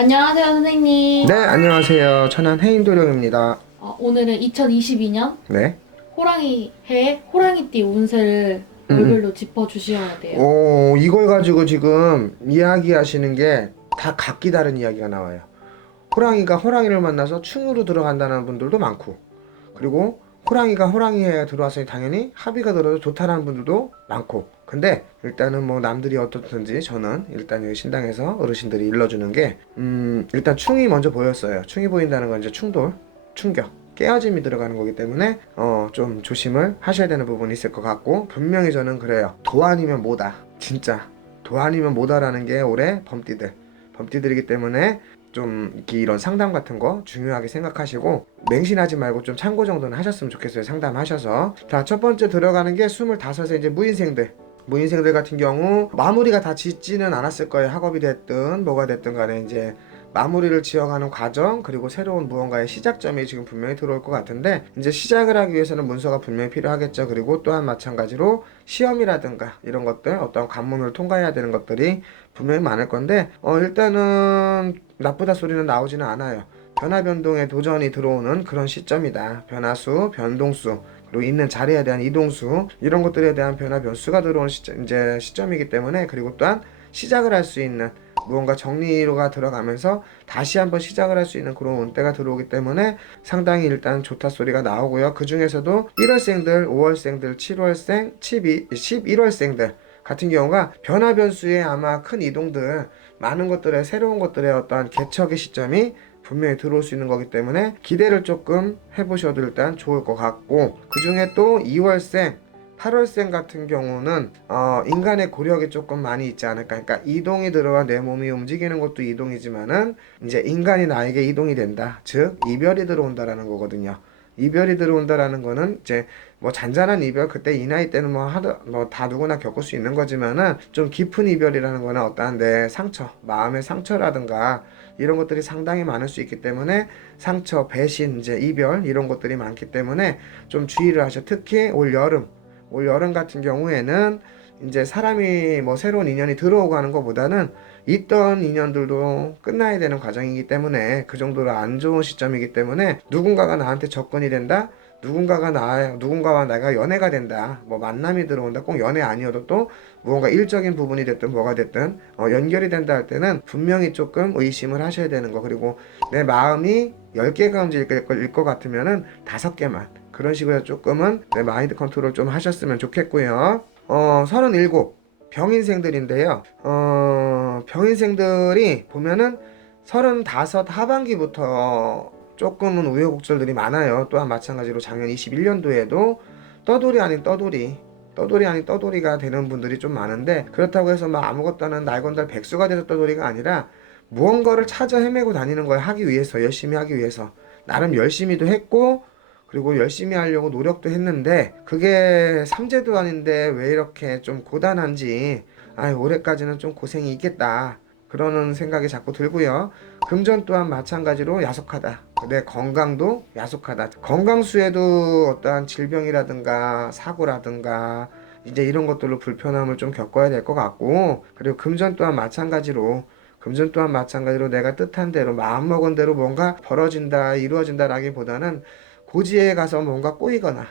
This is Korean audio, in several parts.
안녕하세요, 선생님. 네, 안녕하세요. 천안 해인도령입니다. 오늘은 2022년 네. 호랑이 해 호랑이띠 운세를 음, 음. 월별로 짚어주셔야 돼요. 이걸 가지고 지금 이야기하시는 게 다 각기 다른 이야기가 나와요. 호랑이가 호랑이를 만나서 충으로 들어간다는 분들도 많고, 그리고 호랑이가 호랑이에 들어왔으니 당연히 합의가 들어도 좋다는 분들도 많고, 근데 일단은 뭐 남들이 어떻든지 저는 일단 여기 신당에서 어르신들이 일러주는 게, 일단 충이 먼저 보였어요. 충이 보인다는 건 이제 충돌, 충격, 깨어짐이 들어가는 거기 때문에 좀 조심을 하셔야 되는 부분이 있을 것 같고, 분명히 저는 그래요. 도 아니면 뭐다. 진짜 도 아니면 뭐다라는 게 올해 범띠들이기 때문에 좀 이렇게 이런 상담 같은 거 중요하게 생각하시고 맹신하지 말고 좀 참고 정도는 하셨으면 좋겠어요. 상담하셔서. 자, 첫 번째 들어가는 게 25세 이제 무인생들 같은 경우 마무리가 다 짓지는 않았을 거예요. 학업이 됐든 뭐가 됐든 간에 이제 마무리를 지어가는 과정, 그리고 새로운 무언가의 시작점이 지금 분명히 들어올 것 같은데, 이제 시작을 하기 위해서는 문서가 분명히 필요하겠죠. 그리고 또한 마찬가지로 시험이라든가 이런 것들, 어떤 관문을 통과해야 되는 것들이 분명히 많을 건데, 일단은 나쁘다 소리는 나오지는 않아요. 변화 변동에 도전이 들어오는 그런 시점이다. 변화수, 변동수, 그리고 있는 자리에 대한 이동수, 이런 것들에 대한 변화 변수가 들어온 이제 시점이기 때문에, 그리고 또한 시작을 할 수 있는 무언가 정리가 들어가면서 다시 한번 시작을 할 수 있는 그런 운때가 들어오기 때문에 상당히 일단 좋다 소리가 나오고요. 그 중에서도 1월생들, 5월생들, 7월생, 11월생들 같은 경우가 변화 변수에 아마 큰 이동들, 많은 것들의 새로운 것들의 어떤 개척의 시점이 분명히 들어올 수 있는 거기 때문에 기대를 조금 해보셔도 일단 좋을 것 같고, 그 중에 또 2월생, 8월생 같은 경우는 인간의 고력이 조금 많이 있지 않을까. 그러니까 이동이 들어와 내 몸이 움직이는 것도 이동이지만은 이제 인간이 나에게 이동이 된다. 즉 이별이 들어온다라는 거거든요. 이별이 들어온다라는 거는 이제 뭐 잔잔한 이별, 그때 이 나이 때는 뭐 다 누구나 겪을 수 있는 거지만은 좀 깊은 이별이라는 거는 어떠한 내 상처, 마음의 상처라든가 이런 것들이 상당히 많을 수 있기 때문에 상처, 배신, 이제 이별 이런 것들이 많기 때문에 좀 주의를 하셔. 특히 올 여름 같은 경우에는 이제 사람이 뭐 새로운 인연이 들어오고 하는 것보다는 있던 인연들도 끝나야 되는 과정이기 때문에 그 정도로 안 좋은 시점이기 때문에 누군가가 나한테 접근이 된다. 누군가와 내가 연애가 된다. 뭐 만남이 들어온다. 꼭 연애 아니어도 또 무언가 일적인 부분이 됐든 뭐가 됐든 연결이 된다 할 때는 분명히 조금 의심을 하셔야 되는 거. 그리고 내 마음이 10개가 움직일 것 같으면은 5개만. 그런 식으로 조금은 내 마인드 컨트롤 좀 하셨으면 좋겠고요. 37 병인생들인데요. 병인생들이 보면은 35 하반기부터 조금은 우여곡절들이 많아요. 또한 마찬가지로 작년 21년도에도 떠돌이 아닌 떠돌이가 되는 분들이 좀 많은데, 그렇다고 해서 막 아무것도 안 하는 날건달 백수가 돼서 떠돌이가 아니라 무언가를 찾아 헤매고 다니는 거예요. 하기 위해서, 열심히 하기 위해서. 나름 열심히도 했고, 그리고 열심히 하려고 노력도 했는데, 그게 삼재도 아닌데 왜 이렇게 좀 고단한지, 올해까지는 좀 고생이 있겠다, 그러는 생각이 자꾸 들고요. 금전 또한 마찬가지로 야속하다. 내 건강도 야속하다. 건강수에도 어떠한 질병이라든가 사고라든가 이제 이런 것들로 불편함을 좀 겪어야 될 것 같고, 그리고 금전 또한 마찬가지로 내가 뜻한 대로 마음먹은 대로 뭔가 벌어진다, 이루어진다라기보다는 고지에 가서 뭔가 꼬이거나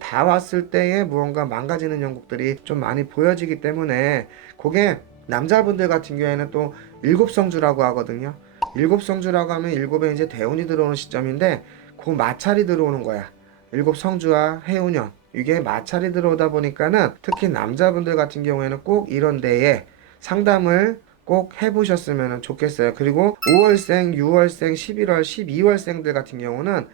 다 왔을 때에 무언가 망가지는 형국들이 좀 많이 보여지기 때문에, 그게 남자분들 같은 경우에는 또 일곱성주라고 하거든요. 일곱성주라고 하면 일곱에 이제 대운이 들어오는 시점인데 그 마찰이 들어오는 거야. 일곱성주와 해운년, 이게 마찰이 들어오다 보니까는 특히 남자분들 같은 경우에는 꼭 이런 데에 상담을 꼭 해보셨으면 좋겠어요. 그리고 5월생, 6월생, 11월, 12월생들 같은 경우는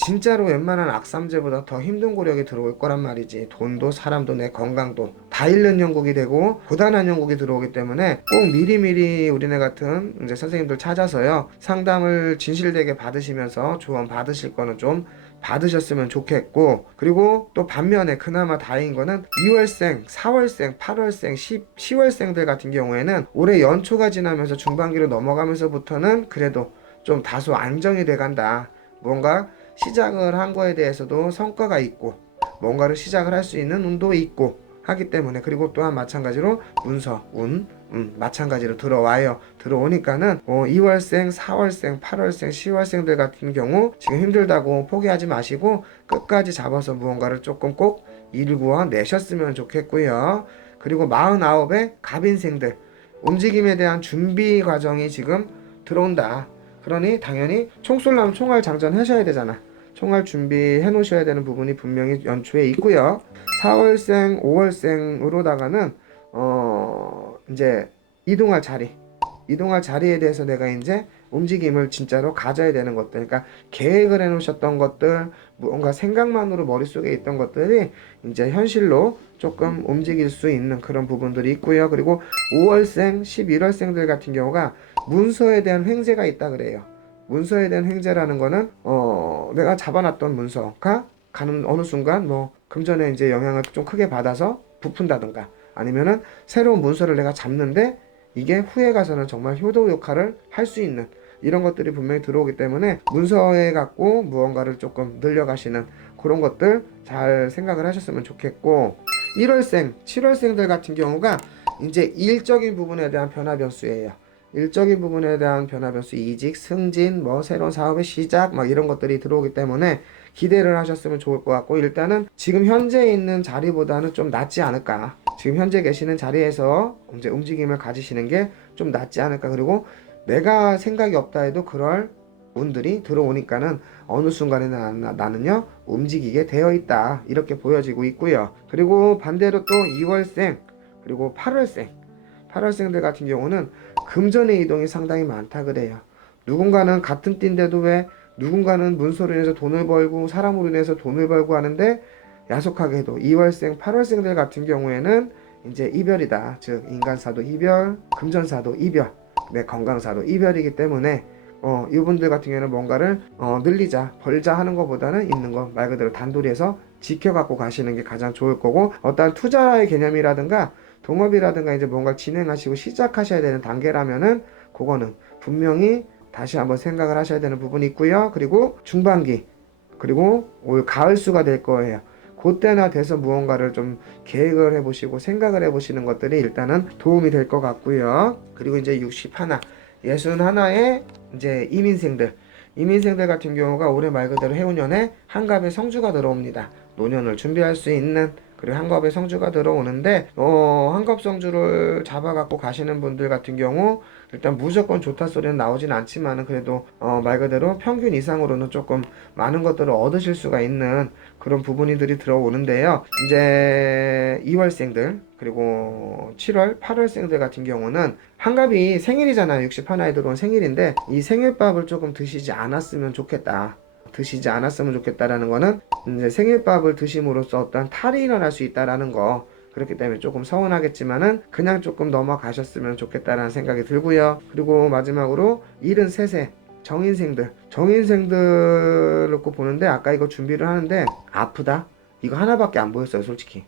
진짜로 웬만한 악삼제보다 더 힘든 고력이 들어올 거란 말이지. 돈도 사람도 내 건강도 다 잃는 형국이 되고 고단한 형국이 들어오기 때문에 꼭 미리미리 우리네 같은 이제 선생님들 찾아서요, 상담을 진실되게 받으시면서 조언 받으실 거는 좀 받으셨으면 좋겠고, 그리고 또 반면에 그나마 다행인 거는 2월생, 4월생, 8월생, 10월생들 같은 경우에는 올해 연초가 지나면서 중반기로 넘어가면서부터는 그래도 좀 다소 안정이 돼 간다. 뭔가 시작을 한 거에 대해서도 성과가 있고 뭔가를 시작을 할 수 있는 운도 있고 하기 때문에, 그리고 또한 마찬가지로 문서, 운, 마찬가지로 들어와요. 들어오니까는 2월생, 4월생, 8월생, 10월생들 같은 경우 지금 힘들다고 포기하지 마시고 끝까지 잡아서 무언가를 조금 꼭 이루어 내셨으면 좋겠고요. 그리고 49의 갑인생들, 움직임에 대한 준비 과정이 지금 들어온다. 그러니 당연히 총 쏠려면 총알 장전하셔야 되잖아. 총알 준비해 놓으셔야 되는 부분이 분명히 연초에 있고요. 4월생, 5월생으로다가는 이제 이동할 자리에 대해서 내가 이제 움직임을 진짜로 가져야 되는 것들, 그러니까 계획을 해 놓으셨던 것들, 뭔가 생각만으로 머릿속에 있던 것들이 이제 현실로 조금 움직일 수 있는 그런 부분들이 있고요. 그리고 5월생, 11월생들 같은 경우가 문서에 대한 횡재가 있다 그래요. 문서에 대한 횡재라는 거는 내가 잡아놨던 문서가 가는 어느 순간 뭐 금전에 이제 영향을 좀 크게 받아서 부푼다든가, 아니면은 새로운 문서를 내가 잡는데 이게 후에 가서는 정말 효도 역할을 할 수 있는 이런 것들이 분명히 들어오기 때문에 문서에 갖고 무언가를 조금 늘려가시는 그런 것들 잘 생각을 하셨으면 좋겠고, 1월생, 7월생들 같은 경우가 이제 일적인 부분에 대한 변화 변수예요. 일적인 부분에 대한 변화 변수, 이직, 승진, 뭐 새로운 사업의 시작, 막 이런 것들이 들어오기 때문에 기대를 하셨으면 좋을 것 같고, 일단은 지금 현재 있는 자리보다는 좀 낫지 않을까. 지금 현재 계시는 자리에서 이제 움직임을 가지시는 게 좀 낫지 않을까. 그리고 내가 생각이 없다 해도 그럴 운들이 들어오니까는 어느 순간에 나는요 움직이게 되어 있다, 이렇게 보여지고 있고요. 그리고 반대로 또 2월생 그리고 8월생들 같은 경우는 금전의 이동이 상당히 많다 그래요. 누군가는 같은 띠인데도 왜 누군가는 문서로 인해서 돈을 벌고 사람으로 인해서 돈을 벌고 하는데, 야속하게도 2월생, 8월생들 같은 경우에는 이제 이별이다. 즉 인간사도 이별, 금전사도 이별, 내 건강사도 이별이기 때문에 이분들 같은 경우는 뭔가를 늘리자, 벌자 하는 것보다는 있는 거 말 그대로 단돌이해서 지켜갖고 가시는 게 가장 좋을 거고, 어떤 투자의 개념이라든가 동업이라든가 이제 뭔가 진행하시고 시작하셔야 되는 단계라면은 그거는 분명히 다시 한번 생각을 하셔야 되는 부분이 있고요. 그리고 중반기, 그리고 올 가을수가 될 거예요. 그때나 돼서 무언가를 좀 계획을 해보시고 생각을 해보시는 것들이 일단은 도움이 될 것 같고요. 그리고 이제 61, 61의 이제 이민생들 같은 경우가 올해 말 그대로 해운년에 한갑의 성주가 들어옵니다. 노년을 준비할 수 있는, 그리고 한갑의 성주가 들어오는데 한갑 성주를 잡아갖고 가시는 분들 같은 경우 일단 무조건 좋다 소리는 나오진 않지만은 그래도 말 그대로 평균 이상으로는 조금 많은 것들을 얻으실 수가 있는 그런 부분들이 들어오는데요. 이제 2월생들 그리고 7월, 8월생들 같은 경우는 한갑이 생일이잖아요. 61에 들어온 생일인데 이 생일밥을 조금 드시지 않았으면 좋겠다. 드시지 않았으면 좋겠다라는 거는 이제 생일밥을 드심으로써 어떤 탈이 일어날 수 있다라는 거, 그렇기 때문에 조금 서운하겠지만은 그냥 조금 넘어가셨으면 좋겠다라는 생각이 들고요. 그리고 마지막으로 73세 정인생들 놓고 보는데, 아까 이거 준비를 하는데 아프다 이거 하나밖에 안 보였어요. 솔직히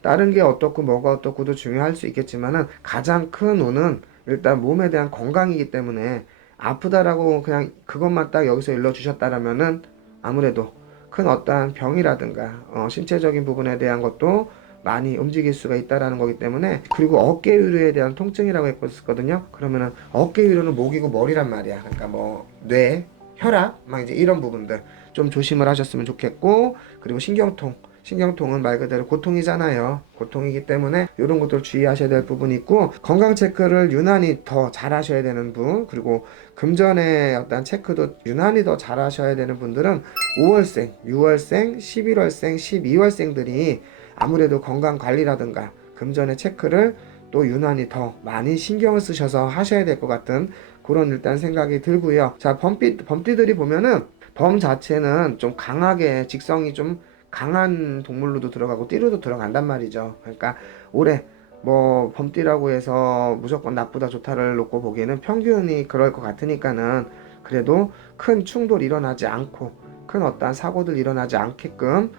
다른 게 어떻고 뭐가 어떻고도 중요할 수 있겠지만은 가장 큰 운은 일단 몸에 대한 건강이기 때문에, 아프다라고 그냥 그것만 딱 여기서 일러주셨다라면은 아무래도 큰 어떠한 병이라든가 신체적인 부분에 대한 것도 많이 움직일 수가 있다라는 거기 때문에. 그리고 어깨 위로에 대한 통증이라고 했었거든요. 그러면은 어깨 위로는 목이고 머리란 말이야. 그러니까 뭐 뇌, 혈압 막 이제 이런 부분들 좀 조심을 하셨으면 좋겠고, 그리고 신경통은 말 그대로 고통이잖아요. 고통이기 때문에 이런 것들 주의하셔야 될 부분이 있고, 건강 체크를 유난히 더 잘 하셔야 되는 분, 그리고 금전의 어떤 체크도 유난히 더 잘 하셔야 되는 분들은 5월생, 6월생, 11월생, 12월생들이 아무래도 건강 관리라든가 금전의 체크를 또 유난히 더 많이 신경을 쓰셔서 하셔야 될 것 같은 그런 일단 생각이 들고요. 자, 범띠들이 보면은 범 자체는 좀 강하게 직성이 좀 강한 동물로도 들어가고 띠로도 들어간단 말이죠. 그러니까 올해 뭐 범띠라고 해서 무조건 나쁘다 좋다를 놓고 보기에는 평균이 그럴 것 같으니까는 그래도 큰 충돌 일어나지 않고 큰 어떠한 사고들 일어나지 않게끔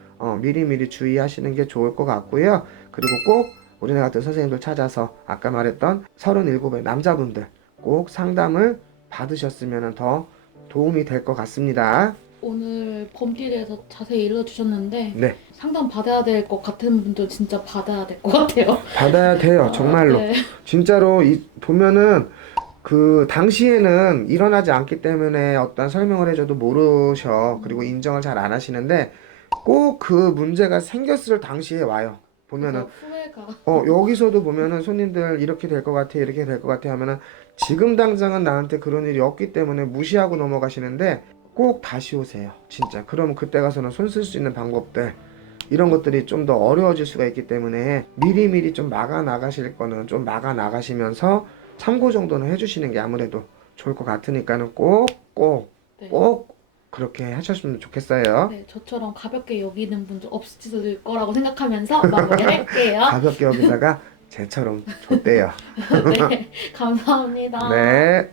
미리미리 주의하시는 게 좋을 것 같고요. 그리고 꼭 우리네 같은 선생님들 찾아서 아까 말했던 37의 남자분들 꼭 상담을 받으셨으면 더 도움이 될 것 같습니다. 오늘 범띠에 대해서 자세히 읽어주셨는데 네, 상담 받아야 될 것 같은 분들 진짜 받아야 될 것 같아요. 받아야 돼요. 정말로. 네. 진짜로 보면은 그 당시에는 일어나지 않기 때문에 어떤 설명을 해줘도 모르셔. 그리고 인정을 잘 안 하시는데 꼭 그 문제가 생겼을 당시에 와요. 보면은 후회가 여기서도 보면은 손님들 이렇게 될 것 같아, 이렇게 될 것 같아 하면은 지금 당장은 나한테 그런 일이 없기 때문에 무시하고 넘어가시는데 꼭 다시 오세요. 진짜. 그러면 그때 가서는 손 쓸 수 있는 방법들 이런 것들이 좀 더 어려워질 수가 있기 때문에 미리미리 좀 막아 나가실 거는 좀 막아 나가시면서 참고 정도는 해주시는 게 아무래도 좋을 것 같으니까는 꼭 네. 그렇게 하셨으면 좋겠어요. 네, 저처럼 가볍게 여기는 분들 없을 거라고 생각하면서 마무리할게요. 가볍게 여기다가 쟤처럼 좋대요. 네, 감사합니다. 네.